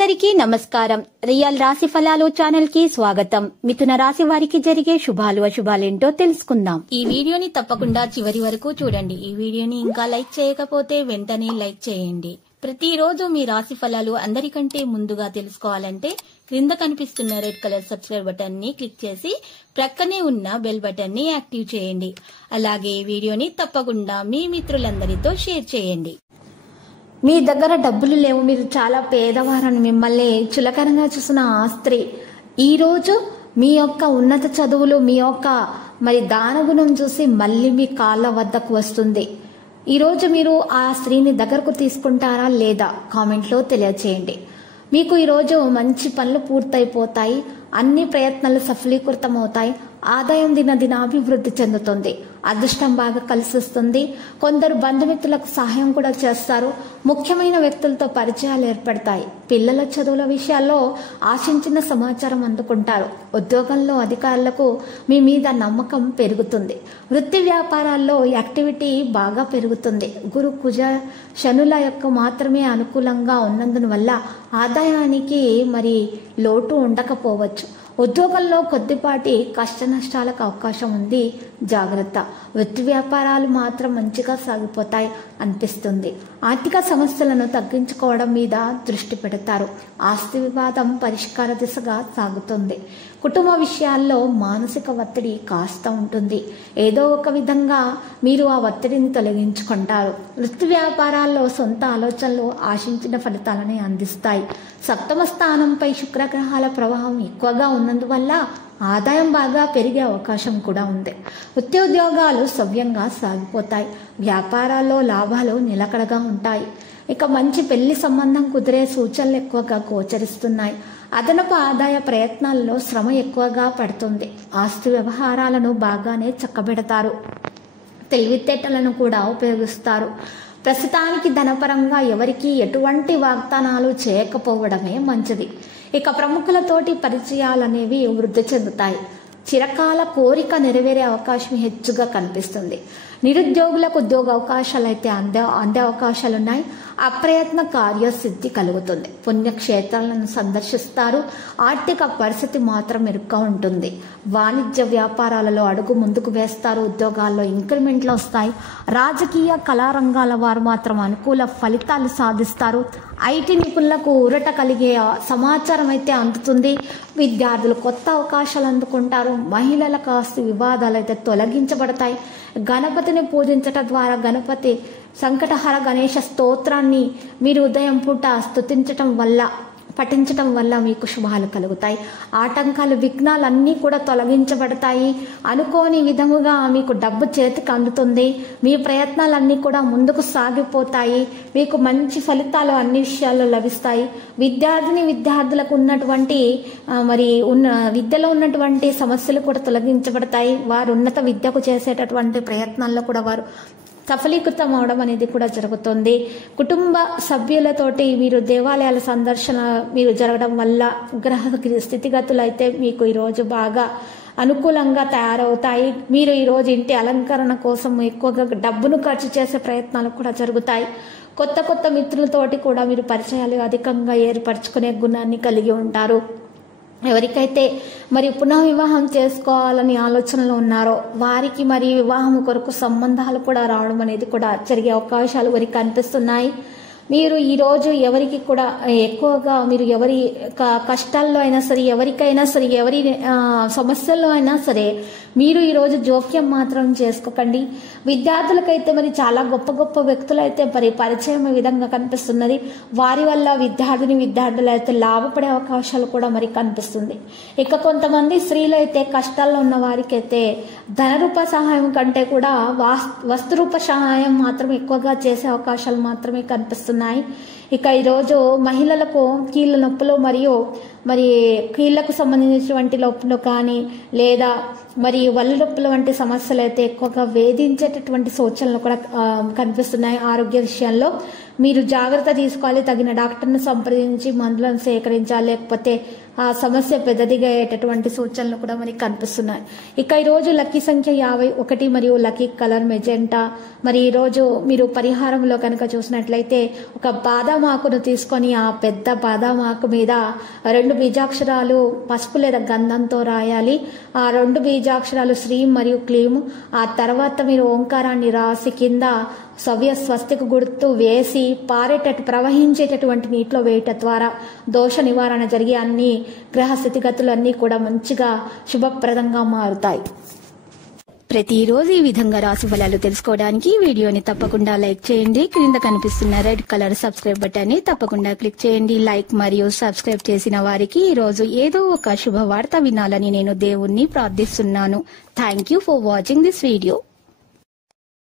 అందరికీ నమస్కారం. రియల్ రాశి ఫలాలు ఛానల్ కి స్వాగతం. మిథున రాశి వారికి జరిగే శుభాలు అశుభాలేంటో తెలుసుకుందాం. ఈ వీడియోని తప్పకుండా చివరి వరకు చూడండి. ఈ వీడియోని ఇంకా లైక్ చేయకపోతే వెంటనే లైక్ చేయండి. ప్రతిరోజు మీ రాశి ఫలాలు అందరికంటే ముందుగా తెలుసుకోవాలంటే క్రింద కనిపిస్తున్న రెడ్ కలర్ సబ్స్క్రైబ్ బటన్ ని క్లిక్ చేసి ప్రక్కనే ఉన్న బెల్ బటన్ ని యాక్టివ్ చేయండి. అలాగే ఈ వీడియోని తప్పకుండా మీ మిత్రులందరితో షేర్ చేయండి. మీ దగ్గర డబ్బులు లేవు, మీరు చాలా పేదవారని మిమ్మల్ని చులకనగా చూసిన ఆ స్త్రీ ఈరోజు మీ యొక్క ఉన్నత చదువులు, మీ యొక్క దానగుణం చూసి మళ్ళీ మీ కాళ్ళ వద్దకు వస్తుంది. ఈరోజు మీరు ఆ స్త్రీని దగ్గరకు తీసుకుంటారా లేదా కామెంట్లో తెలియచేయండి. మీకు ఈరోజు మంచి పనులు పూర్తయిపోతాయి, అన్ని ప్రయత్నాలు సఫలీకృతం అవుతాయి, ఆదాయం దినాభివృద్ధి చెందుతుంది, అదృష్టం బాగా కలిసి వస్తుంది. కొందరు బంధుమిత్రులకు సహాయం కూడా చేస్తారు. ముఖ్యమైన వ్యక్తులతో పరిచయాలు ఏర్పడతాయి. పిల్లల చదువుల విషయాల్లో ఆశించిన సమాచారం అందుకుంటారు. ఉద్యోగంలో అధికారులకు మీ మీద నమ్మకం పెరుగుతుంది. వృత్తి వ్యాపారాల్లో యాక్టివిటీ బాగా పెరుగుతుంది. గురు కుజ శనుల యొక్క మాత్రమే అనుకూలంగా ఉన్నందున వల్ల ఆదాయానికి లోటు ఉండకపోవచ్చు. ఉద్యోగంలో కొద్దిపాటి కష్ట నష్టాలకు అవకాశం ఉంది, జాగ్రత్త. వృత్తి వ్యాపారాలు మాత్రం మంచిగా సాగిపోతాయి అనిపిస్తుంది. ఆర్థిక సమస్యలను తగ్గించుకోవడం మీద దృష్టి పెడతారు. ఆస్తి వివాదం పరిష్కార దిశగా సాగుతుంది. కుటుంబ విషయాల్లో మానసిక ఒత్తిడి కాస్త ఉంటుంది. ఏదో ఒక విధంగా మీరు ఆ ఒత్తిడిని తొలగించుకుంటారు. వృత్తి వ్యాపారాల్లో సొంత ఆలోచనలు ఆశించిన ఫలితాలని అందిస్తాయి. సప్తమ స్థానంపై శుక్రగ్రహాల ప్రభావం ఎక్కువగా ఉన్నందువల్ల ఆదాయం బాగా పెరిగే అవకాశం కూడా ఉంది. ఉద్యోగాలు సవ్యంగా సాగిపోతాయి. వ్యాపారాల్లో లాభాలు నిలకడగా ఉంటాయి. ఇక మంచి పెళ్లి సంబంధం కుదిరే సూచనలు ఎక్కువగా గోచరిస్తున్నాయి. అదనపు ఆదాయ ప్రయత్నాల్లో శ్రమ ఎక్కువగా పడుతుంది. ఆస్తి వ్యవహారాలను బాగానే చక్కబెడతారు. తెలివితేటలను కూడా ఉపయోగిస్తారు. ప్రస్తుతానికి ధనపరంగా ఎవరికి ఎటువంటి వాగ్దానాలు చేయకపోవడమే మంచిది. ఇక ప్రముఖులతోటి పరిచయాలనేవి వృద్ధి చెందుతాయి. చిరకాల కోరిక నెరవేరే అవకాశం హెచ్చుగా కనిపిస్తుంది. నిరుద్యోగులకు ఉద్యోగ అవకాశాలు అయితే అందే అవకాశాలున్నాయి. అప్రయత్న కార్యసిద్ధి కలుగుతుంది. పుణ్యక్షేత్రాలను సందర్శిస్తారు. ఆర్థిక పరిస్థితి మాత్రం మెరుగ్గా ఉంటుంది. వాణిజ్య వ్యాపారాలలో అడుగు ముందుకు వేస్తారు. ఉద్యోగాల్లో ఇంక్రిమెంట్లు వస్తాయి. రాజకీయ కళారంగాల వారు మాత్రం అనుకూల ఫలితాలు సాధిస్తారు. ఐటీ నిపుణులకు ఊరట కలిగే సమాచారం అయితే అందుతుంది. విద్యార్థులు కొత్త అవకాశాలు అందుకుంటారు. మహిళల ఆస్తి వివాదాలు అయితే తొలగించబడతాయి. గణపతిని పూజించటం ద్వారా గణపతి సంకటహర గణేష స్తోత్రాన్ని మీరు ఉదయం పూట పఠించటం వల్ల మీకు శుభాలు కలుగుతాయి. ఆటంకాలు, విఘ్నాలు అన్నీ కూడా తొలగించబడతాయి. అనుకోని విధముగా మీకు డబ్బు చేతికి అందుతుంది. మీ ప్రయత్నాలన్నీ కూడా ముందుకు సాగిపోతాయి. మీకు మంచి ఫలితాలు అన్ని విషయాల్లో లభిస్తాయి. విద్యార్థులకు ఉన్నటువంటి విద్యలో ఉన్నటువంటి సమస్యలు కూడా తొలగించబడతాయి. వారు ఉన్నత విద్యకు చేసేటటువంటి ప్రయత్నాల్లో కూడా వారు సఫలీకృతం అవడం అనేది కూడా జరుగుతుంది. కుటుంబ సభ్యులతోటి మీరు దేవాలయాల సందర్శన జరగడం వల్ల గ్రహ స్థితిగతులు అయితే మీకు ఈరోజు బాగా అనుకూలంగా తయారవుతాయి. మీరు ఈరోజు ఇంటి అలంకరణ కోసం ఎక్కువగా డబ్బును ఖర్చు చేసే ప్రయత్నాలు కూడా జరుగుతాయి. కొత్త మిత్రులతోటి కూడా మీరు పరిచయాలు అధికంగా ఏర్పరచుకునే గుణాన్ని కలిగి ఉంటారు. ఎవరికైతే పునః వివాహం చేసుకోవాలని ఆలోచనలో ఉన్నారో వారికి వివాహం కొరకు సంబంధాలు కూడా రావడం అనేది కూడా జరిగే అవకాశాలు వారికి కనిపిస్తున్నాయి. మీరు ఈరోజు ఎవరికి కూడా ఎక్కువగా మీరు ఎవరి కష్టాల్లో అయినా సరే, ఎవరికైనా సరే, ఎవరి సమస్యల్లో అయినా సరే మీరు ఈరోజు జోక్యం మాత్రం చేసుకోకండి. విద్యార్థులకైతే చాలా గొప్ప వ్యక్తులు అయితే పరిచయం విధంగా కనిపిస్తున్నది. వారి వల్ల విద్యార్థులు అయితే లాభపడే అవకాశాలు కూడా కనిపిస్తుంది. ఇక కొంతమంది స్త్రీలు అయితే కష్టాల్లో ఉన్న వారికి అయితే ధనరూప సహాయం కంటే కూడా వస్తురూప సహాయం మాత్రం ఎక్కువగా చేసే అవకాశాలు మాత్రమే కనిపిస్తున్నాయి. ఇక ఈరోజు మహిళలకు కీళ్ళ నొప్పులు మరియు కీళ్లకు సంబంధించినటువంటి నొప్పులు కానీ లేదా వల్లి నొప్పులు వంటి సమస్యలు అయితే ఎక్కువగా వేధించేటటువంటి సూచనలు కూడా కనిపిస్తున్నాయి. ఆరోగ్య విషయాల్లో మీరు జాగ్రత్త తీసుకోవాలి. తగిన డాక్టర్ని సంప్రదించి మందులను సేకరించాలి. లేకపోతే ఆ సమస్య పెద్దదిగా అయ్యేటటువంటి సూచనలు కూడా మనకి కనిపిస్తున్నాయి. ఇక ఈ రోజు లక్కీ సంఖ్య 51 మరియు లక్కీ కలర్ మెజెంటా. మరి ఈ రోజు మీరు పరిహారంలో కనుక చూసినట్లయితే ఒక బాదాం ఆకును తీసుకొని ఆ పెద్ద బాదాం ఆకు మీద 2 బీజాక్షరాలు పసుపు లేదా గంధంతో రాయాలి. ఆ 2 బీజాక్షరాలు శ్రీం మరియు క్లీం. ఆ తర్వాత మీరు ఓంకారాన్ని రాసి కింద సవ్య స్వస్తికి గుర్తు వేసి ప్రవహించేటటువంటి నీటిలో వేయటం ద్వారా దోష నివారణ జరిగి అన్ని గ్రహ స్థితిగతులు అన్నీ కూడా మంచిగా శుభప్రదంగా మారుతాయి. ప్రతిరోజు ఈ విధంగా రాశి ఫలాలు తెలుసుకోవడానికి వీడియోని తప్పకుండా లైక్ చేయండి. క్రింద కనిపిస్తున్న రెడ్ కలర్ సబ్స్క్రైబ్ బటన్ ని తప్పకుండా క్లిక్ చేయండి. లైక్ మరియు సబ్స్క్రైబ్ చేసిన వారికి ఈ రోజు ఏదో ఒక శుభవార్త వినాలని నేను దేవుణ్ణి ప్రార్థిస్తున్నాను. Thank you for watching this video.